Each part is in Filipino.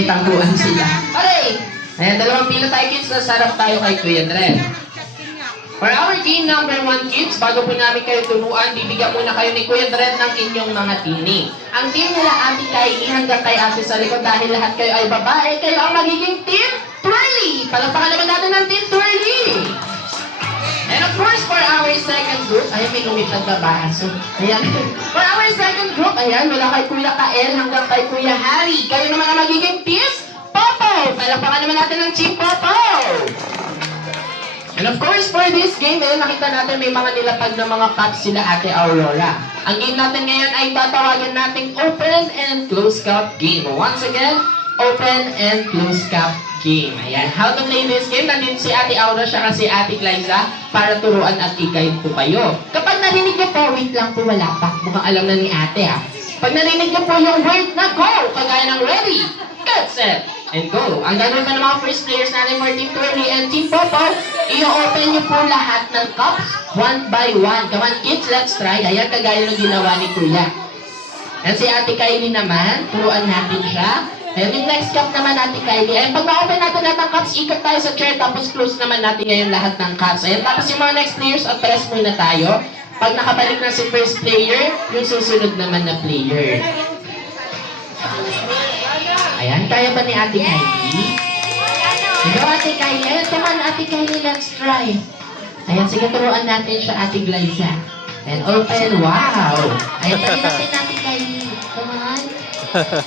may tangguan sila. Okay! Ayan, dalawang pila tayo kids, nasarap tayo kay Kuya Dren. For our game number 1 kids, bago po namin kayo turuan, bibigyan muna kayo ni Kuya Dren ng inyong mga tini. Ang team nila Ate Kylie hanggang kay Ate sa likod dahil lahat kayo ay babae, kayo ang magiging Team Twirly! Palagpakan naman natin ng Team Twirly! And of course, for our second group, ayan, may lumit nagbabaso. Ayan. For our second group, ayan, mula kay Kuya Kael hanggang kay Kuya Harry. Kayo naman ang magiging Team Popo! Palagpakan naman natin ng Team Popo! And of course, for this game, nakita natin may mga nilapag na mga cups sila Ate Aurora. Ang game natin ngayon ay tatawagan nating Open and Close Cup game. Once again, Open and Close Cup game. Ayan, how to play this game? Nandito si Ate Aurora, siya kasi Ate Glyza para turuan at i-guide po kayo. Kapag narinig niyo po, wait lang po, wala pa. Mukhang alam na ni Ate ha. Pag narinig niyo po yung word na go, kagaya ng ready, get set, and go. Ang gagawin pa ng mga first players natin for Team Twirly and Team Popo, i-open niyo po lahat ng cups one by one. Come on kids, let's try. Ayan, kagaya ng ginawa ni Kuya. And si Ate Kylie naman, turuan natin siya. Ayan, yung next cup naman Ate Kylie. Ayan, pag ma-open natin lahat ng cups, ikot tayo sa chair, tapos close naman natin ngayon lahat ng cups. Ayan, tapos yung mga next players, atras muna tayo. Pag nakabalik na si first player, yung susunod naman na player. Ayan, kaya ba ni Ate Kylie? Hello, Ate Kylie. Ayan, come on, Ate Kylie, let's try. Ayan, sige, turuan natin siya, Ate Glyza. And open, wow! Ayan, pali natin, Ate Kylie. Come on.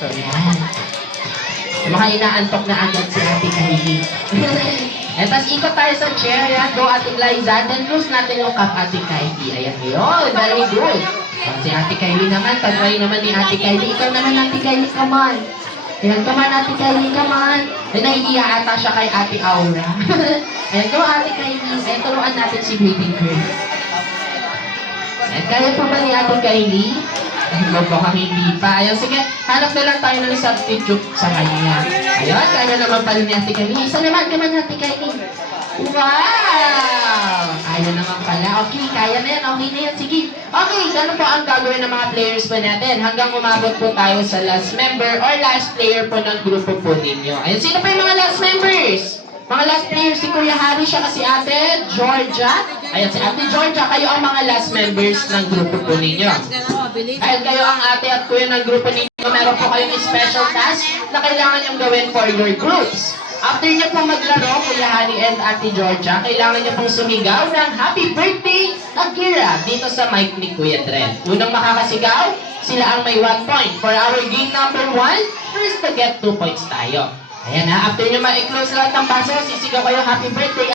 Ayan. Mga inaantok na agad si Ate Kylie. Ayan, tapos ikot tayo sa chair. Ayan, go, Ate Glyza. Then close natin yung cup, Ate Kylie. Ayan, yun. Very good. Si Ate Kylie naman, pag-try naman ni Ate Kylie. Ikaw naman, Ate Kylie, come on. Ayan, come on, Ate Kylie, come on. Ayan, naiiya ata siya kay Ate Aura. Ayan, go, Ate Kylie. Ayan, turuan natin si Baby Girl. Ayan, kaya pa ba ni Ate Kylie? Baka hindi pa. Ayan, sige, hanap na lang tayo ng substitute sa kanya. Ayan, kaya naman pala ni Ate Kylie. Isa naman, come on, Ate Kylie. Wow! Kaya naman pala. Okay, kaya na yan. Okay na yan. Sige. Okay, ano po ang gagawin ng mga players po natin? Hanggang umabot po tayo sa last member or last player po ng grupo po ninyo. Ayun, sino pa yung mga last members? Mga last players, si Kuya Harry, siya kasi Ate Georgia. Ayan, si Ate Georgia, kayo ang mga last members ng grupo po ninyo. Dahil kayo ang ate at kuya ng grupo ninyo, meron po kayong special task na kailangan niyong gawin for your groups. After niyo pong maglaro, Kuya Harry and Ate Georgia, kailangan niyo pong sumigaw ng Happy Birthday, Akira, dito sa mic ni Kuya Dren. Unang makakasigaw, sila ang may 1 point. For our game number 1, first to get 2 points tayo. Ayan ha, after niyo ma-close lahat ng baso, sisigaw kayo Happy Birthday,